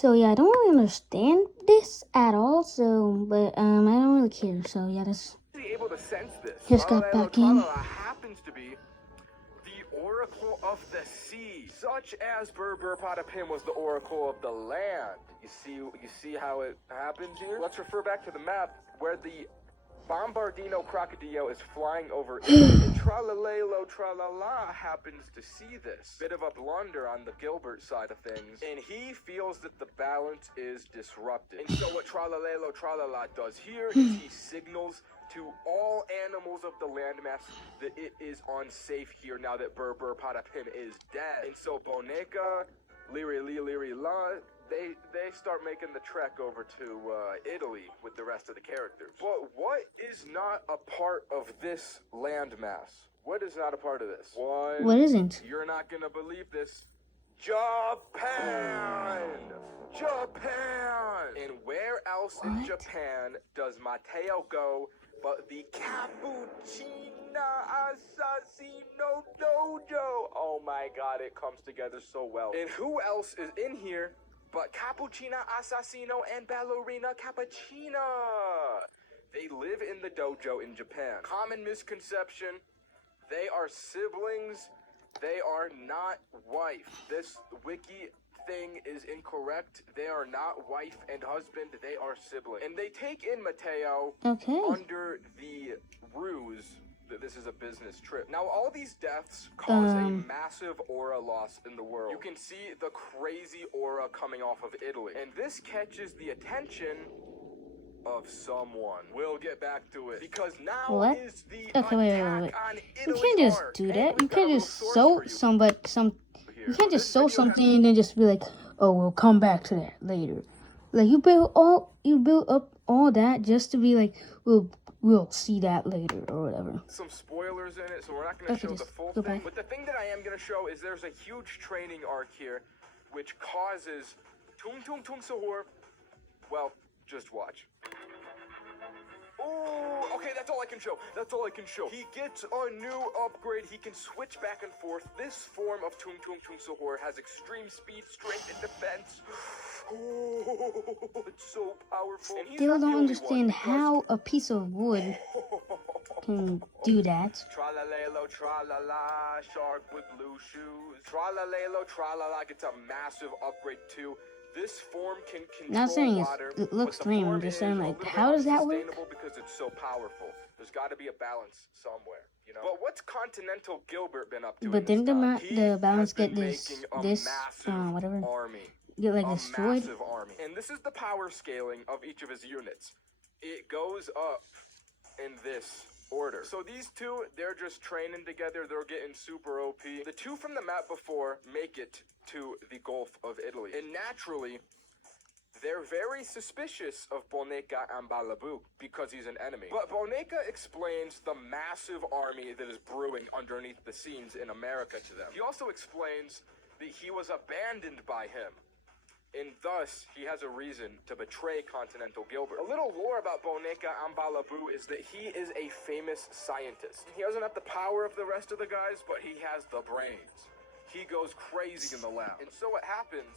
So yeah, I don't really understand this at all. So, but I don't really care. So yeah, that's able to sense this. just got back in. Happens to be the Oracle of the Sea, such as Berber Potapim was the Oracle of the Land. You see how it happens here? Let's refer back to the map where the Bombardino Crocodile is flying over Italy, and Tralalelo Tralala happens to see this. Bit of a blunder on the Gilbert side of things, and he feels that the balance is disrupted. And so what Tralalelo Tralala does here is he signals to all animals of the landmass that it is unsafe here now that Berber Potapim is dead. And so Boneka, Liri La, they start making the trek over to Italy with the rest of the characters. But what is not a part of this landmass? What is not a part of this? What isn't? You're not gonna believe this. Japan! Japan! And where else in Japan does Mateo go but the Cappuccina Assassino Dojo? Oh my god, it comes together so well. And who else is in here but Cappuccina Assassino and Ballerina Cappuccina? They live in the dojo in Japan. Common misconception, they are siblings. They are not wife. This wiki thing is incorrect. They are not wife and husband. They are siblings. And they take in Mateo under the ruse that this is a business trip. Now, all these deaths cause a massive aura loss in the world. You can see the crazy aura coming off of Italy. And this catches the attention of someone. We'll get back to it. Because now is the wait. on You can't just do that. You can't just sew you can't just sew something and then just be like, oh, we'll come back to that later. Like you build up all that just to be like, we'll see that later or whatever. Some spoilers in it, so we're not going to show the full thing. But the thing that I am going to show is there's a huge training arc here, which causes Tung Tung Tung Sahur. Well, just watch. Oh, okay, that's all I can show. That's all I can show. He gets a new upgrade. He can switch back and forth. This form of Tung Tung Tung Sahur has extreme speed, strength, and defense. Oh, it's so powerful. Still don't understand how a piece of wood can do that. Tralalelo, tralala, shark with blue shoes. Tralalelo, tralala gets a massive upgrade too. This form can control Not saying water, it looks lame. I'm just saying, like, how does that work? Because it's so powerful. There's got to be a balance somewhere, you know. But what's Continental Gilbert been up to? But didn't the balance get this whatever army get like destroyed? Massive army. And this is the power scaling of each of his units. It goes up in this order. So these two, they're just training together. They're getting super OP. The two from the map before make it to the Gulf of Italy. And naturally, they're very suspicious of Boneka and Balabu because he's an enemy. But Boneka explains the massive army that is brewing underneath the scenes in America to them. He also explains that he was abandoned by him, and thus he has a reason to betray Continental Gilbert. A little lore about Boneka and Balabu is that he is a famous scientist. He doesn't have the power of the rest of the guys, but he has the brains. He goes crazy in the lab. And so what happens,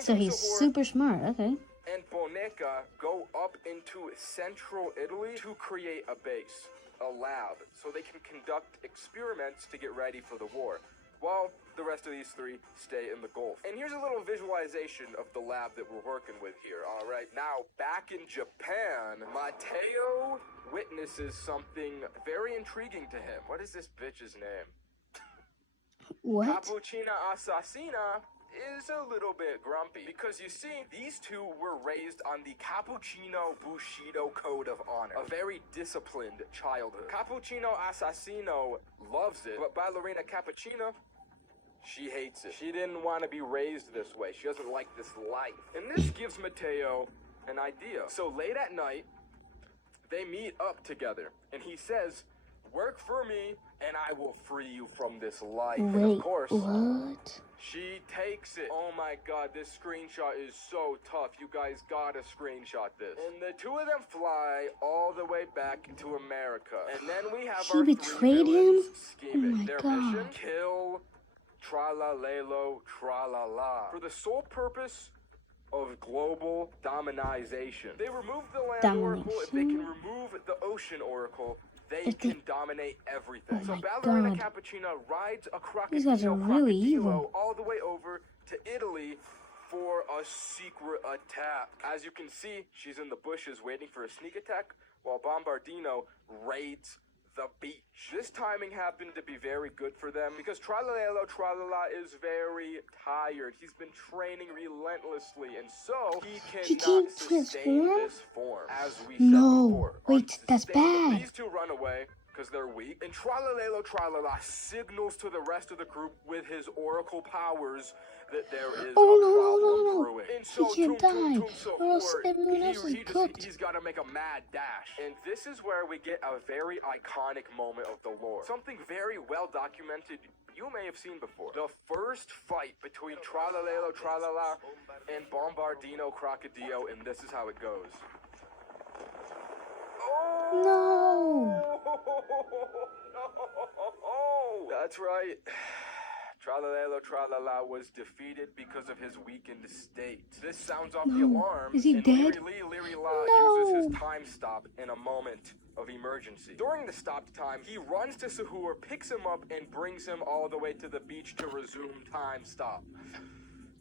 so he's super smart, okay. And Boneka go up into central Italy to create a base, a lab, so they can conduct experiments to get ready for the war, while the rest of these three stay in the Gulf. And here's a little visualization of the lab that we're working with here. All right, now back in Japan, Mateo witnesses something very intriguing to him. What is this bitch's name? What? Cappuccina Assassina is a little bit grumpy because you see, these two were raised on the Cappuccino Bushido Code of Honor, a very disciplined childhood. Cappuccino Assassino loves it, but Ballerina Cappuccina, she hates it. She didn't want to be raised this way. She doesn't like this life. And this gives Mateo an idea. So late at night, they meet up together, and he says, work for me, and I will free you from this life. Wait, and of course, what? She takes it. Oh my god, this screenshot is so tough. You guys gotta screenshot this. And the two of them fly all the way back to America. And then we have she our betrayed three him? scheming. Oh my Their god. mission, kill Tralalelo Tralala. For the sole purpose of global dominization. They remove the land oracle. If they can remove the ocean oracle, they can dominate everything. Oh so my Ballerina God. Capuchina rides a These guys are really evil. all the way over to Italy for a secret attack. As you can see, she's in the bushes waiting for a sneak attack while Bombardino raids the beach. This timing happened to be very good for them because Tralalelo Tralala is very tired. He's been training relentlessly, and so he cannot sustain this form. As we said before, wait, that's bad. These two run away because they're weak, and Tralalelo Tralala signals to the rest of the group with his oracle powers that there is a problem brewing. And so he can't die, or else everyone else is cooked. He's got to make a mad dash. And this is where we get a very iconic moment of the lore. Something very well documented you may have seen before. The first fight between Tralalelo Tralala and Bombardino Crocodillo, and this is how it goes. No! That's right. Tralalelo Tralala was defeated because of his weakened state. This sounds off the alarm. Is he dead? Leary La uses his time stop in a moment of emergency. During the stopped time, he runs to Sahur, picks him up, and brings him all the way to the beach to resume time stop.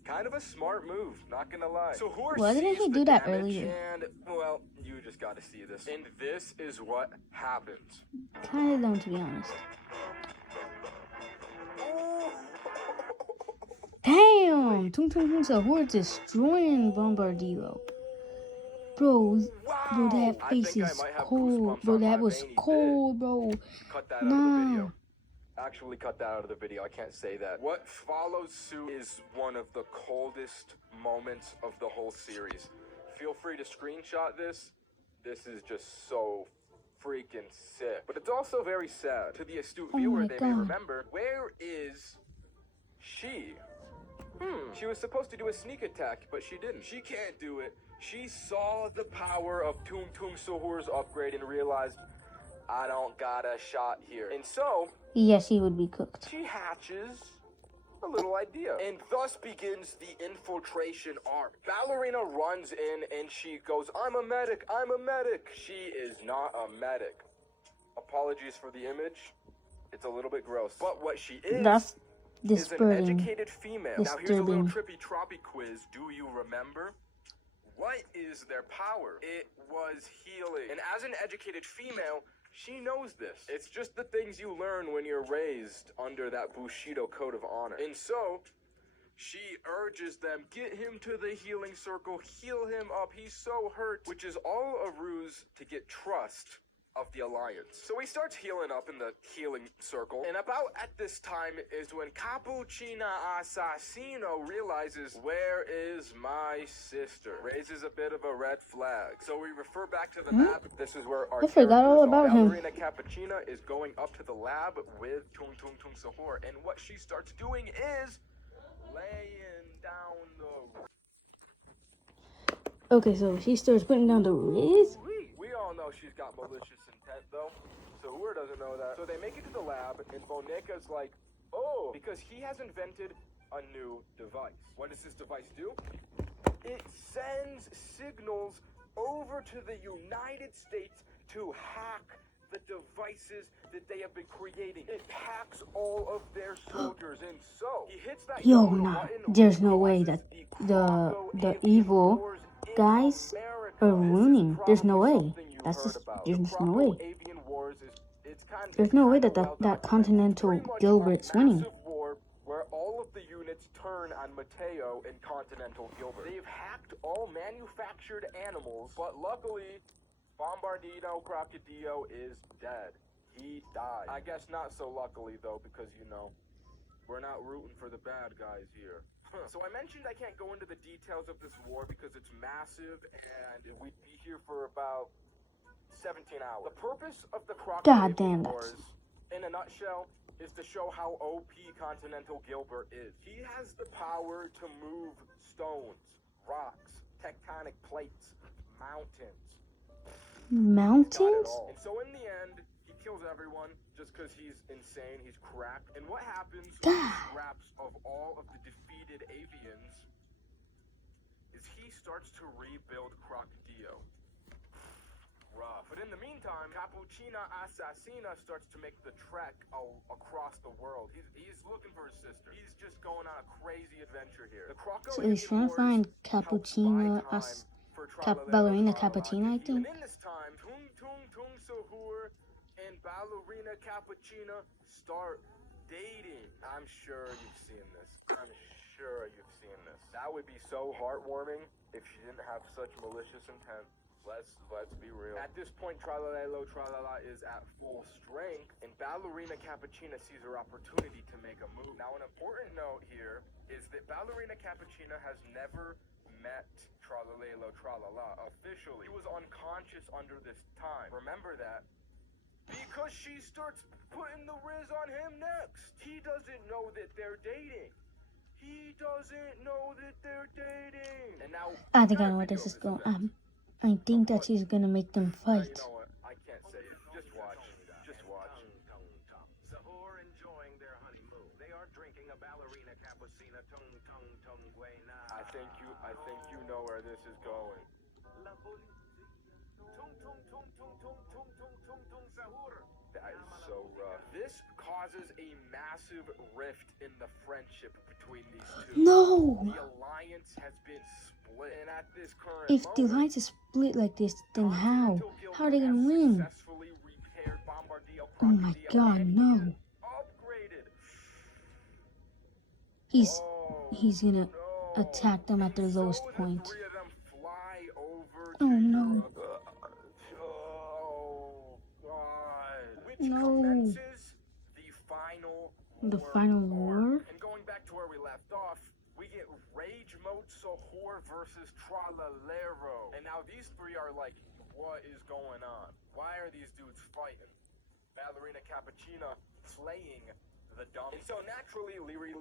Kind of a smart move, not gonna lie. Sahur Why didn't he do that earlier? And, well, you just gotta see this. And this is what happens. Kind of dumb, to be honest. Damn! Tung Tung Tung Sahur destroying Bombardillo. Bro, that face is cold. Bro, that was cold, bro. Cut that out of the video. Actually cut that out of the video. I can't say that. What follows suit is one of the coldest moments of the whole series. Feel free to screenshot this. This is just so freaking sick. But it's also very sad. To the astute viewer, they may remember, where is she? She was supposed to do a sneak attack, but she didn't. She can't do it. She saw the power of Tung Tung Sahur's upgrade and realized, I don't got a shot here. And so, yes, he would be cooked. She hatches a little idea. And thus begins the infiltration arc. Ballerina runs in and she goes, I'm a medic, I'm a medic. She is not a medic. Apologies for the image. It's a little bit gross. But what she is... That's is an disturbing. educated female. Now here's a little trippy troppy quiz. Do you remember? What is their power? It was healing. And as an educated female, she knows this. It's just the things you learn when you're raised under that Bushido code of honor. And so, she urges them, get him to the healing circle, heal him up, he's so hurt, which is all a ruse to get trust of the Alliance. So he starts healing up in the healing circle, and about at this time is when Capuchina Assassino realizes, where is my sister? Raises a bit of a red flag. So we refer back to the map. This is where our I forgot all about him. Ballerina Capuchina is going up to the lab with Tung Tung Tung Sahur, and what she starts doing is laying down the... Okay, so she starts putting down the Riz? We all know she's got malicious intent, though. Sahur doesn't know that. So they make it to the lab, and Boneka's like, oh, because he has invented a new device. What does this device do? It sends signals over to the United States to hack the devices that they have been creating. It hacks all of their soldiers, and so he hits that nah, there's no way that the evil guys are winning. There's no way. There's no way. There's no way that Continental Gilbert's winning. Where all of the units turn on Mateo and Continental Gilbert. They've hacked all manufactured animals, but luckily, Bombardino Crocodillo is dead. He died. I guess not so luckily, though, because, you know, we're not rooting for the bad guys here. So I mentioned I can't go into the details of this war because it's massive, and we'd be here for about 17 hours. The purpose of the Crocodilian Wars, in a nutshell, is to show how OP Continental Gilbert is. He has the power to move stones, rocks, tectonic plates, mountains. Mountains? And so in the end, he kills everyone just because he's insane, he's cracked. And what happens with the scraps of all of the defeated avians is he he starts to rebuild Crocodile. Rough. But in the meantime, Cappuccina Assassina starts to make the trek across the world. He's looking for his sister. He's just going on a crazy adventure here. The Croco So he's trying to find Cappuccina, Ballerina Cappuccina, I think. And in this time, Tung Tung Tung Sahur and Ballerina Cappuccina start dating. I'm sure you've seen this. That would be so heartwarming if she didn't have such malicious intent. Let's be real. At this point, Tralalelo Tralala is at full strength, and Ballerina Cappuccina sees her opportunity to make a move. Now, an important note here is that Ballerina Cappuccina has never met Tralalelo Tralala officially. He was unconscious under this time. Remember that. Because she starts putting the riz on him next. He doesn't know that they're dating. And now, I think I know where this is going. I think that she's gonna make them fight. You know what? I can't say it. Just watch. Sahur enjoying their honeymoon. They are drinking a Ballerina Cappuccina Tung Tung Tung Guena. I think you know where this is going. Tung Tung Tung Tung Tung Tung Tung Tung Tung Sahur. That is so rough. This causes a massive rift in the friendship between these two. No! The alliance has been split. And at this current If the moment, alliance is split like this, then how? How are they gonna has win? successfully repaired Bombardeo Oh my Crocodile god, and no. upgraded. He's gonna attack them at their lowest So point. the three of them fly over Oh to no. Europe. Oh god. Which No. commences the final The war final arc. war? And going back to where we left off, we get Rage Mode Sahur versus Tralalero. And now these three are like, what is going on? Why are these dudes fighting? Ballerina Cappuccina slaying the dummy. And so naturally, Leary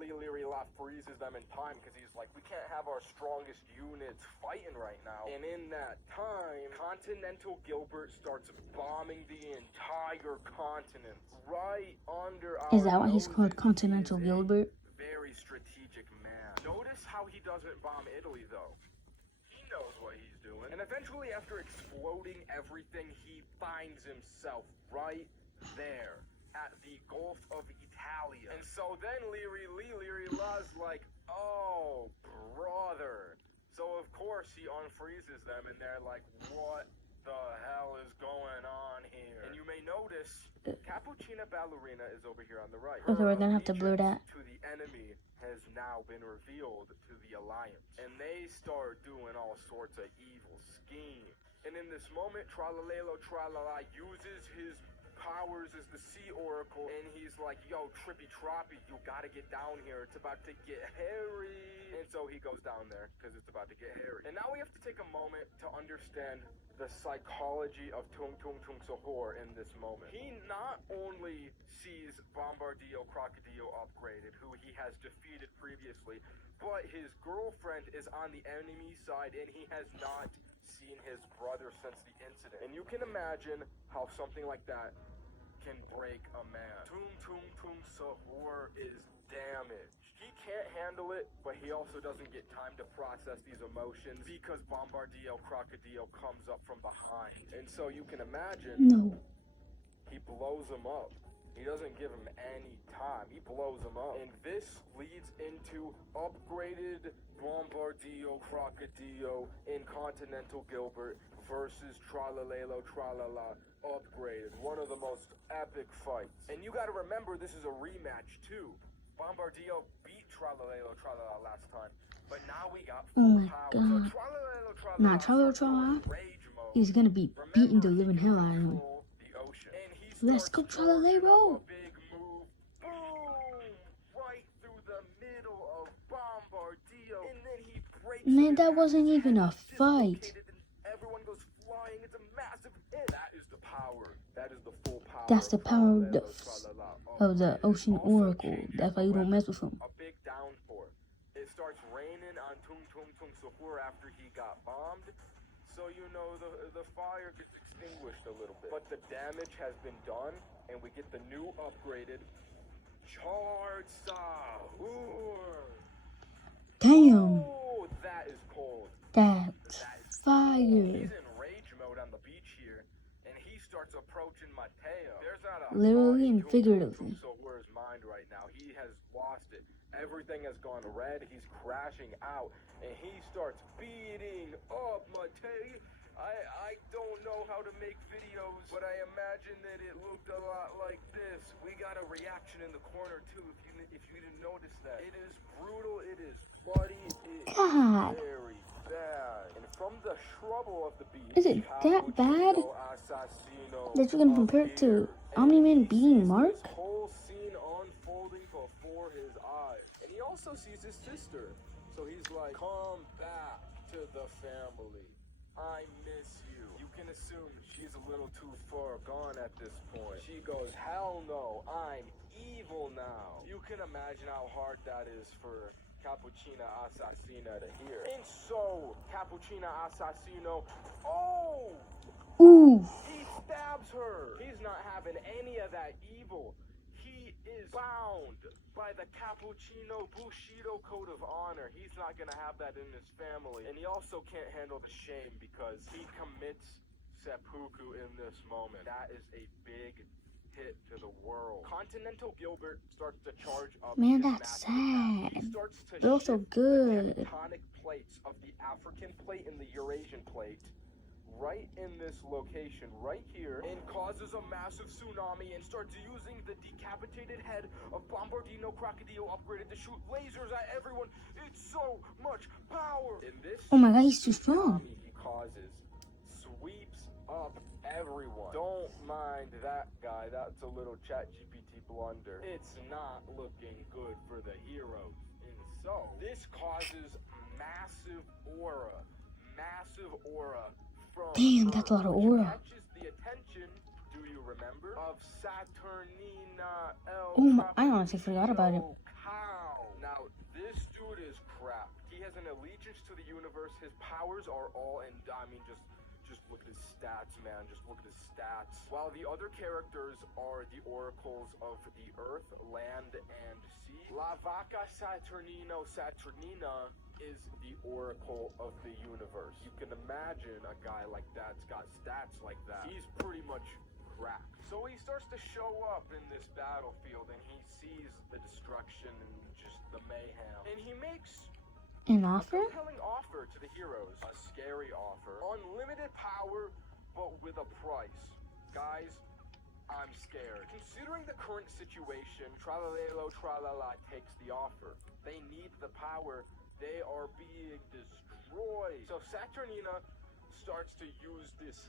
La freezes them in time because he's like, we can't have our strongest units fighting right now. And in that time, Continental Gilbert starts bombing the entire continent right under our Is that why he's noses. called Continental He's a Gilbert? very strategic man. Notice how he doesn't bomb Italy though. He knows what he's doing. And eventually, after exploding everything, he finds himself right there at the Gulf of Italia. And so then Leary La's like, oh, brother. So of course he unfreezes them and they're like, what the hell is going on here? And you may notice Cappuccina Ballerina is over here on the right. Okay, we're gonna have to blur that. To the enemy has now been revealed to the Alliance. And they start doing all sorts of evil schemes. And in this moment, Tralalelo Tralala uses his powers as the Sea Oracle, and he's like, yo, Trippy Troppy, you gotta get down here. It's about to get hairy. And so he goes down there, because it's about to get hairy. And now we have to take a moment to understand the psychology of Tung Tung Tung Sahur in this moment. He not only sees Bombardeo Crocodile upgraded, who he has defeated previously, but his girlfriend is on the enemy side, and he has not seen his brother since the incident. And you can imagine how something like that can break a man. Tung Tung Tung Sahur is damaged. He can't handle it, but he also doesn't get time to process these emotions because Bombardeo Crocodile comes up from behind. And so you can imagine he blows him up. He doesn't give him any time. He blows him up. And this leads into upgraded Bombardeo Crocodile in Continental Gilbert versus Tralalelo Tralala upgraded. One of the most epic fights. And you gotta remember, this is a rematch too. Bombardeo beat Tralalelo Tralala last time, but now we got full power. So Tralalelo Tralala Nah, Tralalelo Tralala is gonna be beating the living hell out of him. Let's go, Tralalero! Big move. Boom! Right through the middle of Bombardeo. And then he breaks Man, it that in wasn't half, even a fight. dislocated, and everyone goes flying. It's a massive hit. That is the power. That is the full power. That's the power of the, Tralalelo of the Ocean Also Oracle. changes That's why you don't mess with him. a big downpour. It starts raining on Tung Tung Tung Sahur after he got bombed. So you know the fire gets extinguished a little bit. But the damage has been done, and we get the new upgraded Charred Sahur. Damn! Oh, that is cold. That on the beach here, and he starts approaching Mateo. There's not a Literally and figuratively. So where's his mind right now? He has lost it. Everything has gone red. He's crashing out, and he starts beating up Mateo. I don't know how to make videos, but I imagine that it looked a lot like this. We got a reaction in the corner too, if you didn't notice that. It is brutal, it is bloody, it God. is very bad. And from the trouble of the beach, Is it that bad Assassino that you can compare it to Omni-Man beating Mark? this whole scene unfolding before his eyes. And he also sees his sister. So he's like, come back to the family. I miss you. You can assume she's a little too far gone at this point. She goes, hell no, I'm evil now. You can imagine how hard that is for Cappuccina Assassina to hear. And so, Cappuccina Assassino, Ooh. he stabs her. He's not having any of that evil. He is bound by the Cappuccino Bushido Code of Honor. He's not gonna have that in his family. And he also can't handle the shame because he commits seppuku in this moment. That is a big hit to the world. Continental Gilbert starts to charge up. Man, his that's massive sad. He starts to They're so shift good. the tectonic plates of the African plate and the Eurasian plate right in this location, right here, and causes a massive tsunami and starts using the decapitated head of Bombardino Crocodile upgraded to shoot lasers at everyone. It's so much power. In this Oh my God, he's too strong. tsunami he causes sweeps up everyone. Don't mind that guy. That's a little ChatGPT blunder. It's not looking good for the heroes. And so, this causes massive aura from Damn, that's a lot of Earth, which aura. catches the attention, do you remember, of Saturnina El Oh my, I honestly forgot about it. Cow. Now, this dude is crap. He has an allegiance to the universe. His powers are all, and I mean, just look at his stats, man. Just look at his stats. While the other characters are the oracles of the earth, land, and sea, La Vaca Saturnino Saturnina is the oracle of the universe. You can imagine a guy like that's got stats like that. He's pretty much cracked. So he starts to show up in this battlefield, and he sees the destruction and just the mayhem. And he makes An offer? a compelling offer to the heroes. A scary offer. Unlimited power, but with a price. Guys, I'm scared. Considering the current situation, Tralalelo Tralala takes the offer. They need the power. They are being destroyed. So Saturnina starts to use this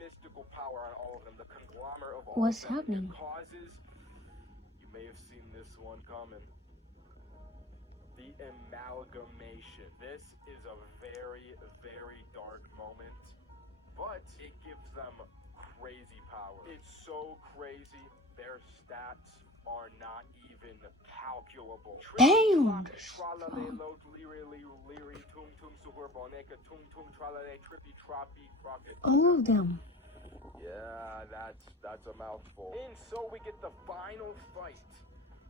mystical power on all of them. The conglomerate of all What's of them. happening? It causes, you may have seen this one coming, the amalgamation. This is a very, very dark moment, but it gives them crazy power. It's so crazy, their stats are not even calculable. Damn! All of them. Yeah, that's a mouthful. And so we get the final fight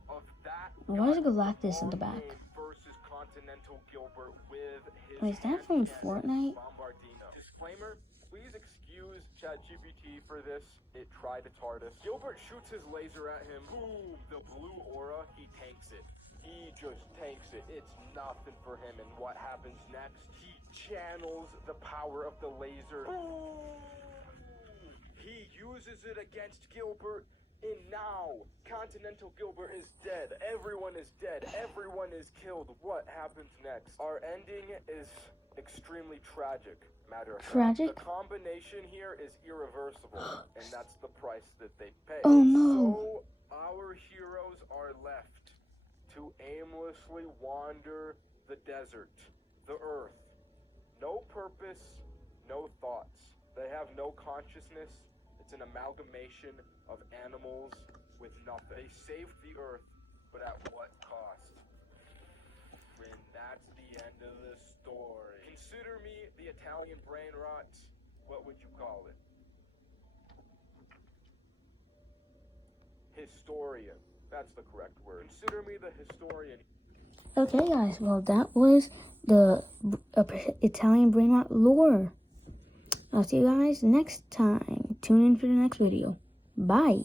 of that. Why is Galactus in the back? Versus Continental Gilbert with his Wait, is that from antagonist, Fortnite? Bombardino. Disclaimer, please excuse ChatGPT for this. It tried to TARDIS. Gilbert shoots his laser at him. Boom! The blue aura, he tanks it. He just tanks it. It's nothing for him. And what happens next? He channels the power of the laser. Boom! He uses it against Gilbert. And now, Continental Gilbert is dead. Everyone is dead. Everyone is killed. What happens next? Our ending is extremely tragic. Matter of fact, Tragic? the combination here is irreversible, and that's the price that they pay. Oh, no. So our heroes are left to aimlessly wander the desert, the earth. No purpose, no thoughts. They have no consciousness. It's an amalgamation of animals with nothing. They saved the earth, but at what cost? And that's the end of the story. Consider me the Italian brain rot. What would you call it? Historian. That's the correct word. Consider me the historian. Okay, guys. Well, that was the Italian brain rot lore. I'll see you guys next time. Tune in for the next video. Bye.